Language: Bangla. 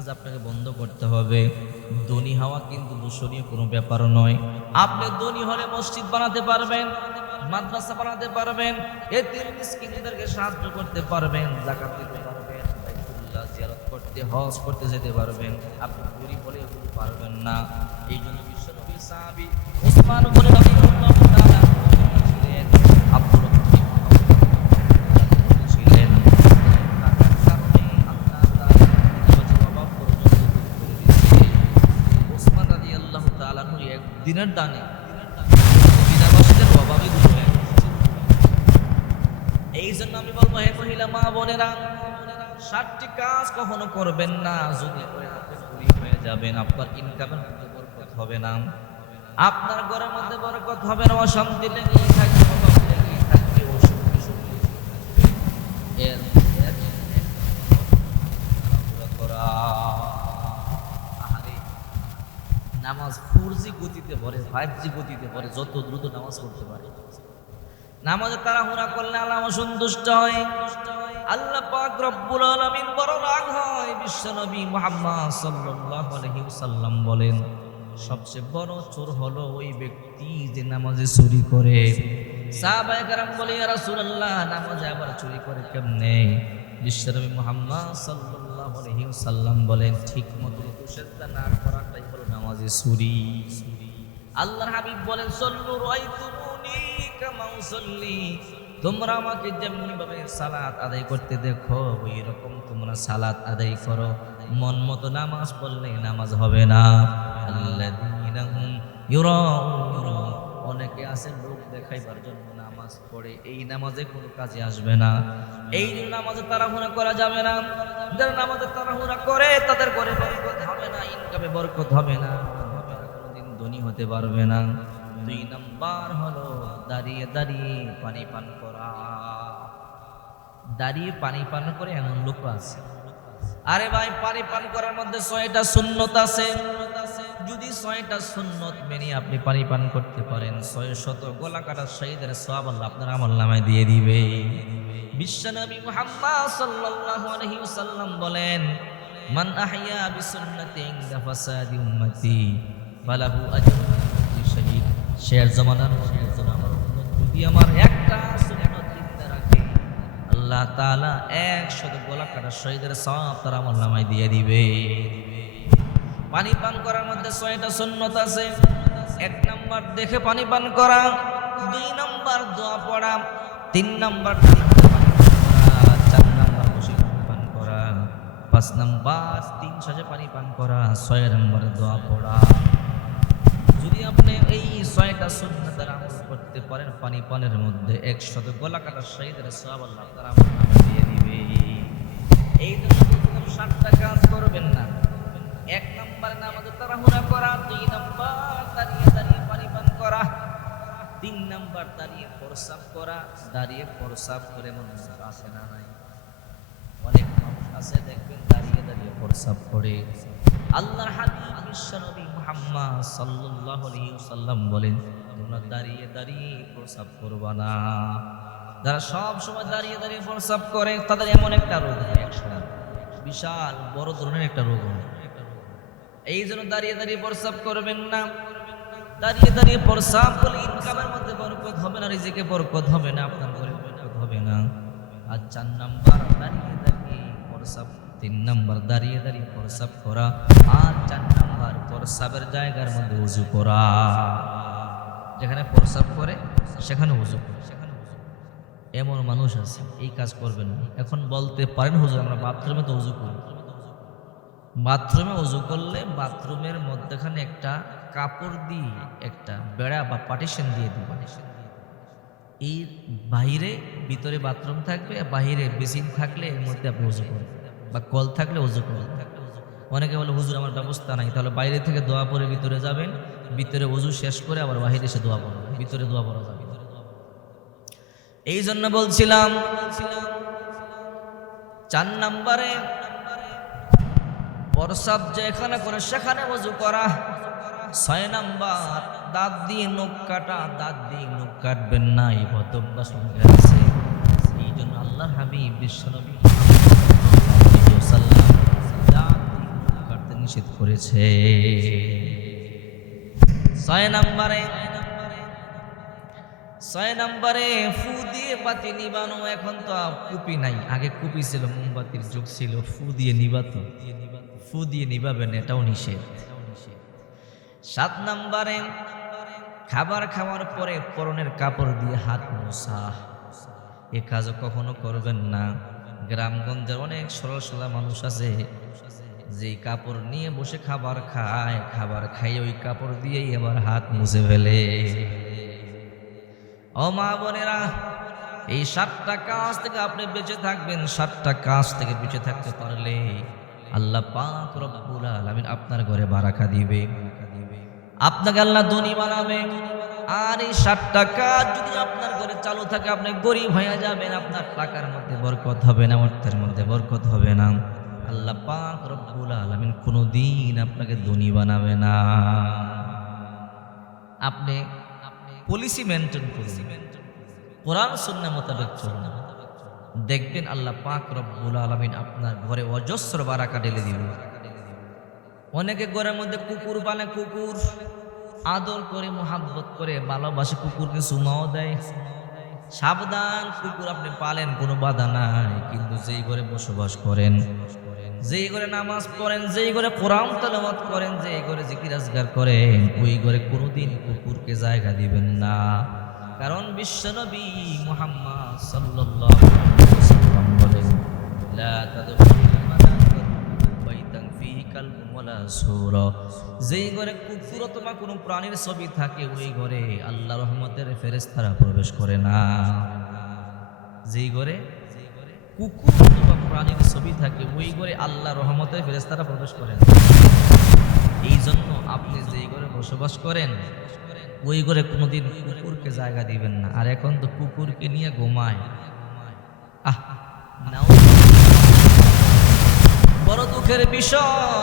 কাজ আপনাকে বন্ধ করতে হবে। ধনী হওয়া কিন্তু দূষণীয় কোনো ব্যাপার নয়। আপনি ধনী হলে মসজিদ বানাতে পারবেন, মাদ্রাসা বানাতে পারবেন, এতিম মিসকিনদেরকে সাহায্য করতে পারবেন, যাকাত দিতে পারবেন, বাইতুল্লাহ জিয়ারত করতে, হজ করতে যেতে পারবেন। আপনি গরিব হলে এগুলো পারবেন না। এই জন্য বিশ্বনবীর সাহাবী ওসমান গনি রাদিয়াল্লাহু তাআলা ছিলেন, আব্দুর রহমান ছিলেন। দিনের দানে মদিনাবাসীদের অভাবে দূর হয়ে গেছে। এই জন্য আমি বলবো, হে মহিলা মা বোনেরা, 7টি কাজ কখনো করবেন না। যদি করে আপনি গরিব হয়ে যাবেন, আপনার ইনকামের মধ্যে বরকত হবে না, আপনার ঘরের মধ্যে বরকত হবে না, অশান্তি লেগেই থাকবে, অভাব লেগেই থাকবে, অসুখ বিসুখ লেগেই থাকবে। এর করা নামাজ 4G গতিতে পড়ে, 5G গতিতে পড়ে, যত দ্রুত নামাজ পড়তে পারে। নামাজে তাড়াহুড়া করলে আল্লাহ অসন্তুষ্ট হয়, আল্লাহ পাক রব্বুল আলামিন বড় রাগ হয়। বিশ্বনবী মুহাম্মদ সাল্লাল্লাহু আলাইহি ওয়াসাল্লাম বলেন, সবচেয়ে বড় চোর হলো ওই ব্যক্তি যে নামাজে চুরি করে। সাহাবায়ে কেরাম বলে, ইয়া রাসূলুল্লাহ, নামাজে আবার চুরি করে কেমনে? বিশ্বনবী মুহাম্মদ সাল্লাল্লাহু আলাইহি ওয়াসাল্লাম বলেন, ঠিকমতো সেজদা না করাটাই হলো নামাজে চুরি। আল্লাহর হাবিব বলেন, সল্লু রাআইতুমুনি কামা উসাল্লি, তোমরা আমাকে যেমনি ভাবে সালাত আদায় করতে দেখো, ওই রকম তোমরা সালাত আদায় করো। মন মতো নামাজ পড়লে নামাজ হবে না। আল্লাযীনা হুম ইউরাউন, অনেকে আছে লোক দেখাইবার জন্য নামাজ পড়ে, এই নামাজে কোনো কাজে আসবে না। এই জন্য নামাজে তাড়াহুড়া করা যাবে না। যারা নামাজে তাড়াহুড়া করে তাদের ঘরে বরকত হবে না, ইনকামে বরকত হবে না, কোনোদিন ধনী হতে পারবে না। 2 নাম্বার হলো দাঁড়িয়ে দাঁড়িয়ে পানি পান করা। দাঁড়িয়ে পানি পান করে এমন লোক আছে, আরে ভাই, পানি পান করার মধ্যে 6টা সুন্নত আছে। যদি 6টা সুন্নত মেনে আপনি পানি পান করতে পারেন, 600 গলা কাটা শহীদের সওয়াব আল্লাহ আপনার আমলনামায় দিয়ে দিবে। বিশ্বনবী মুহাম্মদ সাল্লাল্লাহু আলাইহি ওয়াসাল্লাম বলেন, মান আহইয়া বিসুন্নতি ইনদা ফাসাদি উম্মতি ফালাহু আজরুন শহীদ। শের জামানার মধ্যে আমার উম্মত যদি আমার একটা সুন্নাত জিন্দা রাখে, আল্লাহ তাআলা 100 গলা কাটা শহীদের সওয়াব তার আমলনামায় দিয়ে দিবে। পানি পান করার মধ্যে 6টা সুন্নত আছে। 1 নাম্বার দেখে পানি পান করা, 2 নাম্বার দোয়া পড়া, 3 নাম্বার 4 নাম্বার বসে পান করা, 5 নাম্বার 3 সাজে পানি পান করা, 6 নাম্বারে দোয়া পড়া। যদি আপনি এই 6টা সুন্নাতের আমল করতে পারেন, পানি পানের মধ্যে 100 গলা কাটা শহীদের সওয়াব আল্লাহ তাআলা আমলনামায় দিয়ে দিবে। এই জন্য 7টা কাজ করবেন না। 1 নাম্বার নামাজে তাড়াহুড়া করা, 2 নাম্বার দাঁড়িয়ে দাঁড়িয়ে পানি পান করা, 3 নাম্বার দাঁড়িয়ে প্রস্রাব করা। দাঁড়িয়ে প্রস্রাব করে মানুষ আছে না নাই? অনেক মানুষ আছে দেখবেন দাঁড়িয়ে দাঁড়িয়ে প্রস্রাব করে। আল্লাহর হাবিব বিশ্বনবী মুহাম্মদ সাল্লাল্লাহু আলাইহি ওয়াসাল্লাম বলেন, তোমরা দাঁড়িয়ে দাঁড়িয়ে প্রস্রাব করবা না। যারা সব সময় দাঁড়িয়ে দাঁড়িয়ে প্রস্রাব করে তাদের এমন একটা রোগ হয়, একসময় বিশাল বড় ধরনের একটা রোগ হয়। এই জন্য দাঁড়িয়ে দাঁড়িয়ে প্রস্রাব করবেন না। দাঁড়িয়ে দাঁড়িয়ে প্রস্রাব করলে ইনকামের মধ্যে বরকত হবে না, রিজিকে বরকত হবে না, আপনার ঘরে বরকত হবে না। আর 4 নাম্বার দাঁড়িয়ে দাঁড়িয়ে প্রস্রাব, 3 নাম্বার দাঁড়িয়ে দাঁড়িয়ে প্রস্রাব করা, আর 4 নাম্বার প্রস্রাবের জায়গার মধ্যে ওযু করা। যেখানে প্রস্রাব করে সেখানে ওযু করে। এমন মানুষ আছে এই কাজ করবেন না। এখন বলতে পারেন, হুজুর আমরা বাথরুমে তো ওযু করি। বাথরুমে ওযু করলে বাথরুমের মধ্যখানে একটা কাপড় দিয়ে একটা বেড়া বা পার্টিশন দিয়ে দিই। এই বাইরে ভিতরে বাথরুম থাকবে, বাইরে বেসিন থাকলে এর মধ্যে আপনি ওযু করবেন, বা কল থাকলে ওযু করবেন। অনেকে বলে, হুজুর আমার ব্যবস্থা নাই, তাহলে বাইরে থেকে দোয়া পড়ে ভিতরে যাবেন, ভিতরে ওযু শেষ করে আবার বাইরে এসে দোয়া পড়বেন, ভিতরে দোয়া পড়া যাবে। এই জন্য বলছিলাম 4 নাম্বারে প্রস্রাব যেখানে করে সেখানে ওযু করা। 6 নাম্বার দাঁত দিয়ে নখ কাটা, দাঁত দিয়ে নখ কাটবেন না, এই বদভ্যাস অনেকের আছে। এই জন্য আল্লাহর হাবিব বিশ্বনবী সাল্লাল্লাহু আলাইহি ওয়াসাল্লাম দাঁত দিয়ে নিষেধ করেছে। 6 নম্বরে ফু দিয়ে বাতি নিবানো। এখন তো কুপি নাই, আগে কুপি ছিল, মোমবাতির যুগ ছিল, ফু দিয়ে নিবাতো, ফু দিয়ে নিবাবেন, এটাও নিষেধ। 7 নম্বরে খাবার খাওয়ার পরে পরনের কাপড় দিয়ে হাত মোছা। এ কাজও কখনো করবেন না। গ্রামগঞ্জের অনেক সরল সোজা মানুষ আছে, যে কাপড় নিয়ে বসে খাবার খায়, খাবার খাইয়ে ওই কাপড় দিয়েই আবার হাত মুছে ফেলে। ও মা বোনেরা, এই 7টা কাজ থেকে আপনি বেঁচে থাকবেন। 7টা কাজ থেকে বেঁচে থাকতে পারলে আল্লাহ পাক রব্বুল আলামিন আপনার ঘরে বারাকা দিবে, আপনাকে আল্লাহ ধনী বানাবে। আর এই 7টা কাজ যদি আপনার ঘরে চালু থাকে, আপনি গরিব হয়ে যাবেন, আপনার টাকার মধ্যে বরকত হবে না, অর্থের মধ্যে বরকত হবে না। আল্লাহ পাক রব্বুল আলামিন কোনোদিন আপনাকে ধনী বানাবে না। আপনি পলিসি মেনটেন করুন, কোরআন সুন্নাহ মোতাবেক চলুন, দেখবেন আল্লাহ পাক রব্বুল আলামিন আপনার ঘরে অজস্র বারাকা ঢেলে দিবে। অনেকে ঘরের মধ্যে কুকুর পালে, কুকুর আদর করে, মোহাব্বত করে, ভালোবাসে, কুকুরকে চুমাও দেয়। সাবধান, কুকুর আপনি পালেন, কোনো বাধা নাই, কিন্তু যেই ঘরে বসবাস করেন, যেই ঘরে নামাজ পড়েন, যেই ঘরে কোরআন তেলাওয়াত করেন, যেই ঘরে জিকির আজকার করেন, ওই ঘরে কোনোদিন কুকুরকে জায়গা দিবেন না। কারণ বিশ্বনবী মুহাম্মদ সাল্লাল্লাহু আলাইহি ওয়াসাল্লাম বলেন, লা তাদখুলুল মালাকাতু বাইতান ফীহি কালবুন ওয়ালা সূরা। যেই ঘরে কুকুর অথবা কোনো প্রাণীর ছবি থাকে, ওই ঘরে আল্লাহর রহমতের ফেরেশতারা প্রবেশ করে না। যেই ঘরে কুকুর অথবা প্রাণীর ছবি থাকে, ওই ঘরে আল্লাহর রহমতের ফেরেশতারা প্রবেশ করে না। এই জন্য আপনি যেই ঘরে বসবাস করেন, ওই ঘরে কোনোদিন কুকুরকে জায়গা দিবেন না। আর এখন তো কুকুরকে নিয়ে ঘুমায়। বড় দুঃখের বিষয়।